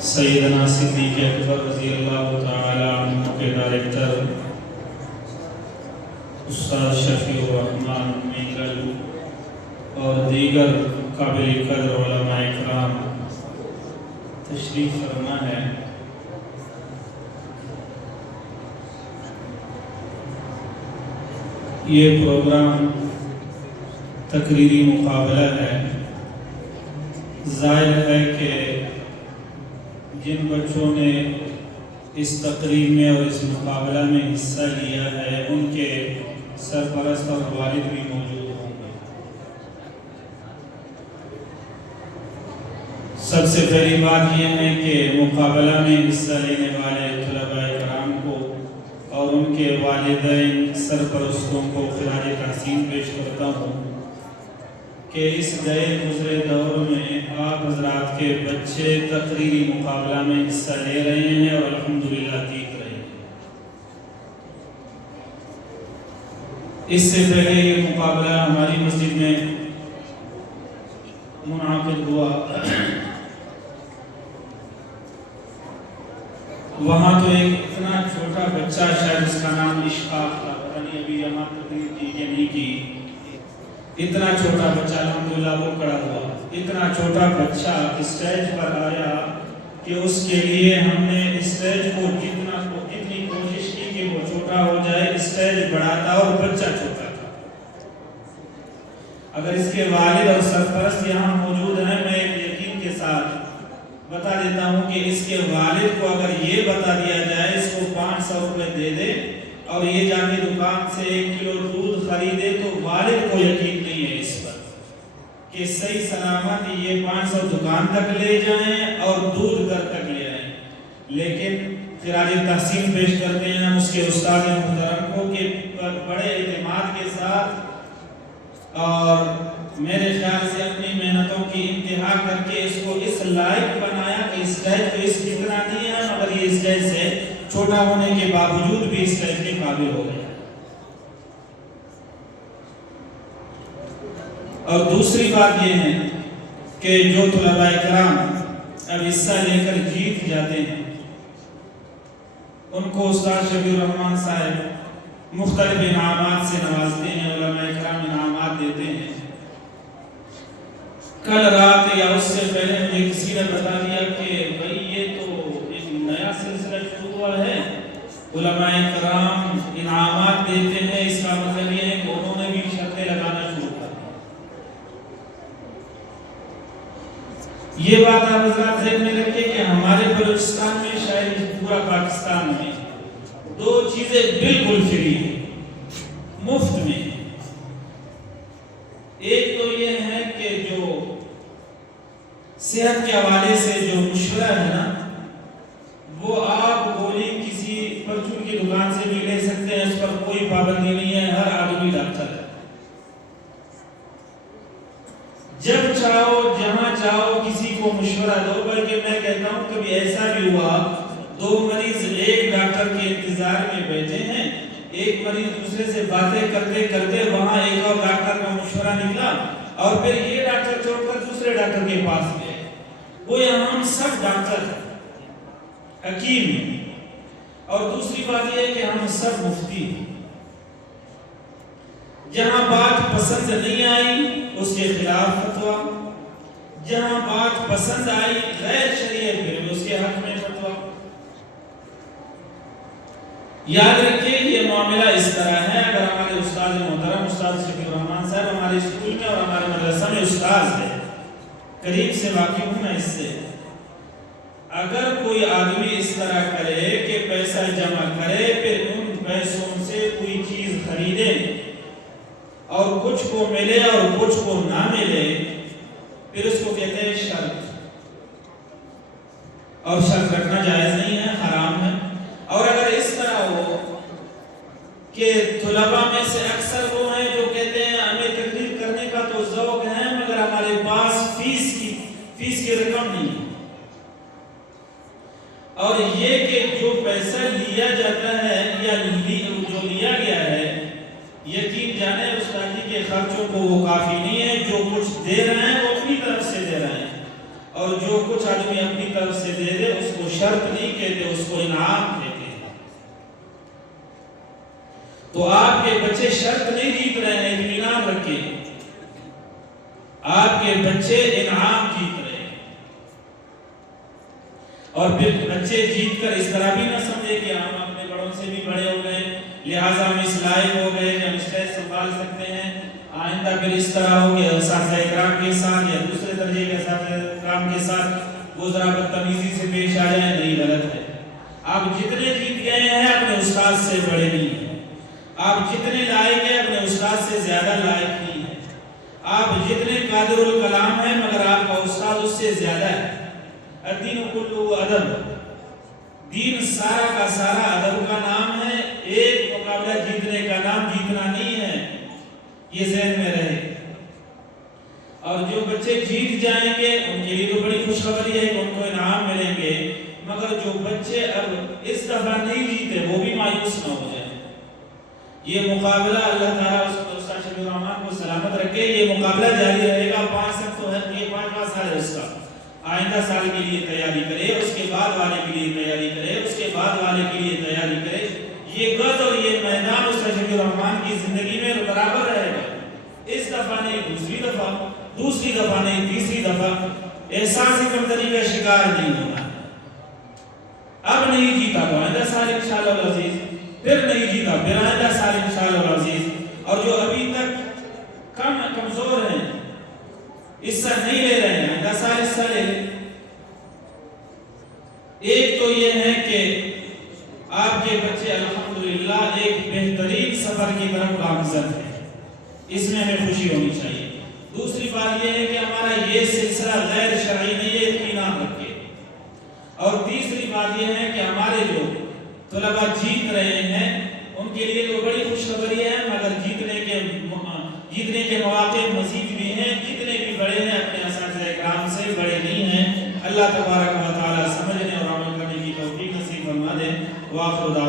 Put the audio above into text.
سیدنا صدیق اکبر رضی اللہ تعالی عنہ کے ڈائریکٹر استاد شفیع الرحمن میگل اور دیگر قابل قدر علماء اکرام تشریف فرما ہے۔ یہ پروگرام تقریری مقابلہ ہے۔ ظاہر ہے کہ جن بچوں نے اس تقریب میں اور اس مقابلہ میں حصہ لیا ہے ان کے سرپرست اور والد بھی موجود ہوں گے۔ سب سے پہلی بات یہ ہے کہ مقابلہ میں حصہ لینے والے طلباء کرام کو اور ان کے والدین سرپرستوں کو خراج تحسین پیش کرتا ہوں کہ اس گئے گزرے دور میں آپ حضرات کے بچے تقریری مقابلہ میں حصہ لے رہے ہیں اور الحمدللہ جیت رہے ہیں۔ اس سے پہلے یہ مقابلہ ہماری مسجد میں منعقد ہوا، وہاں تو ایک اتنا چھوٹا بچہ، شاید اس کا نام اشفاق تھا، پتہ نہیں ابھی یہاں تقریر کی کہ نہیں کی، اتنا چھوٹا بچہ الحمدللہ وہ کھڑا ہوا۔ اتنا چھوٹا بچہ اسٹیج پر آیا کہ اس کے لیے ہم نے اسٹیج کو جتنی کوشش کی کہ وہ چھوٹا ہو جائے، اسٹیج بڑا تھا اور بچہ چھوٹا تھا۔ اگر اس کے والد اور سرپرست یہاں موجود ہیں، میں ایک یقین کے ساتھ بتا دیتا ہوں کہ اس کے والد کو اگر یہ بتا دیا جائے اس کو 500 روپے دے دے اور یہ جا کے دکان سے 1 کلو دودھ خریدے تو والد کو یقین نہیں ہے اس پر کہ صحیح سلامت یہ 500 دکان تک لے جائیں اور دودھ گھر تک لے آئیں۔ لیکن خراج تحسین پیش کرتے ہیں ہم اس کے استاد محترم کو کہ بڑے اعتماد کے ساتھ اور میرے خیال سے اپنی محنتوں کی انتہا کر کے اس کو اس لائق بنایا کہ اسٹیج تو اس کتنا نہیں ہے مگر یہ اسٹیج سے چھوٹا ہونے کے باوجود بھی اسٹیج کے قابل ہو گیا۔ اور دوسری بات یہ ہے کہ جو طلباء کرام اب حصہ لے کر جیت جاتے ہیں ان کو استاد شفیع الرحمن صاحب مختلف انعامات سے نوازتے ہیں، علماء کرام انعامات دیتے ہیں۔ کل رات یا اس سے پہلے مجھے کسی نے بتا دیا کہ بھئی یہ تو ایک نیا سلسلہ شروع ہوا ہے، علماء کرام انعامات دیتے ہیں، اس کا مطلب یہ ہے کہ انہوں نے بھی شرطیں لگانا شروع کر دی۔ یہ بات آپ حضرات ذہن میں رکھیں کہ ہمارے بلوچستان میں شاید پورا پاکستان میں 2 چیزیں بالکل فری ہیں، مفت میں۔ ایک تو یہ ہے کہ جو صحت کے حوالے سے جو مشورہ ہے نا وہ آپ گولی کسی پرچون کی دکان سے بھی لے سکتے ہیں، اس پر کوئی پابندی نہیں ہے، ہر آدمی ڈاکٹر ہے۔ جب چاہو جہاں چاہو کسی کو مشورہ دو، بلکہ میں کہتا ہوں کبھی ایسا بھی ہوا 2 مریض ایک ڈاکٹر کے انتظار میں بیٹھے ہیں، ایک مریض دوسرے سے باتیں کرتے کرتے وہاں ایک اور ڈاکٹر کا مشورہ نکلا اور پھر یہ ڈاکٹر چھوڑ کر دوسرے ڈاکٹر کے پاس گئے۔ وہ یہاں ہم سب ڈاکٹر ہیں، حکیم ہیں، اور دوسری بات یہ ہے کہ ہم سب مفتی ہیں۔ جہاں بات پسند نہیں آئی اس کے خلاف فتویٰ، جہاں بات پسند آئی غیر شریعت میں اس کے حق میں فتویٰ۔ یاد رکھیں یہ معاملہ اس طرح ہے، اگر ہمارے استاد محترم استاد شفیع الرحمن صاحب ہمارے اسکول میں اور ہمارے مدرسہ میں استاد ہے، قریب سے واقف ہوں میں اس سے، اگر کوئی آدمی اس طرح کرے کہ پیسہ جمع کرے پھر ان پیسوں سے کوئی چیز خریدے اور کچھ کو ملے اور کچھ کو نہ ملے، پھر اس کو کہتے ہیں شرط، اور شرط رکھنا جائز نہیں ہے، حرام ہے۔ اور اگر اس طرح ہو کہ طلباء میں سے اکثر وہ ہیں جو کہتے ہیں ہمیں تقریر کرنے کا تو ذوق ہے مگر ہمارے پاس فیس کی رقم نہیں ہے، اور یہ کہ جو پیسہ لیا جاتا ہے یا جو لیا گیا ہے یقین جانے استادی کے خرچوں کو وہ کافی نہیں ہے، جو کچھ دے رہے ہیں وہ اپنی طرف سے دے رہے ہیں، اور جو کچھ آدمی اپنی طرف سے دے دے شرط نہیں کہتے، اس کو انعام کہتے ہیں۔ تو آپ کے بچے شرط نہیں جیت رہے ہیں، اطمینان رکھیں، آپ کے بچے انعام جیت رہے ہیں۔ اور پھر بچے جیت کر اس طرح بھی نہ سمجھے کہ ہم اپنے بڑوں سے بھی بڑے ہو گئے، لہٰذا ہم اس لائق ہو گئے کہ ہم اسٹیج سنبھال سکتے ہیں، آئندہ پھر اس طرح ہو کہ اساتذہ اکرام کے ساتھ یا دوسرے درجے کے اساتذہ اکرام کے ساتھ وہ ذرا بدتمیزی سے پیش آ جائیں، نہیں، غلط ہے۔ آپ جتنے جیت گئے ہیں اپنے استاد سے بڑے نہیں ہیں، آپ جتنے لائق ہیں اپنے استاد سے زیادہ لائق نہیں ہیں، آپ جتنے قادر الکلام ہیں مگر آپ کا استاد اس سے زیادہ ہے۔ الدین کلہ ادب، دین سارا کا سارا ادب کا نام ہے، ایک مقابلہ جیتنے کا نام جیتنا نہیں ہے، یہ ذہن میں رہے۔ اور جو بچے جیت جائیں گے ان کے لیے تو بڑی خوشخبری ہے کہ ان کو انعام ملیں گے، مگر جو بچے اب اس دفعہ نہیں جیتے وہ بھی مایوس نہ ہو جائیں۔ یہ مقابلہ اللہ تعالیٰ استاد شبیر الرحمان کو سلامت رکھے، یہ مقابلہ جاری رہے گا، 5 سال تو ہے، یہ 5واں سال ہے اس کا، آئندہ سال کے لیے تیاری کرے، اس کے بعد والے کے لیے تیاری کرے، اس کے بعد والے کے لیے تیاری کرے۔ یہ گز اور یہ میدان استاد شبیر الرحمان کی زندگی میں برابر رہے گا، اس دفعہ نہیں، دوسری دفعہ نہیں، تیسری دفعہ احساس کمتری کا شکار نہیں ہونا۔ اب نہیں جیتا تو آئندہ سال انشاءاللہ العزیز، پھر نہیں جیتا پھر آئندہ سال انشاءاللہ العزیز۔ اور جو ابھی تک کمزور ہیں، حصہ نہیں لے رہے ہیں، آئندہ سال حصہ لے لیں۔ ایک تو یہ ہے کہ آپ کے بچے الحمدللہ ایک بہترین سفر کی طرف گامزن ہیں، اس میں ہمیں خوشی ہونی چاہیے۔ دوسری بات یہ ہے کہ ہمارا یہ سلسلہ غیر شرعی نہیں ہے، اطمینان رکھے۔ اور تیسری بات یہ ہے کہ ہمارے جو طلباء جیت رہے ہیں ان کے لیے تو بڑی خوشخبری ہے، مگر جیتنے کے مواقع مزید بھی ہیں، جتنے بھی بڑے ہیں اپنے اساتذہ اکرام سے بڑے نہیں ہیں۔ اللہ تبارک و تعالی سمجھنے اور عمل کرنے کی توفیق نصیب فرما دے۔ وآخر دعوانا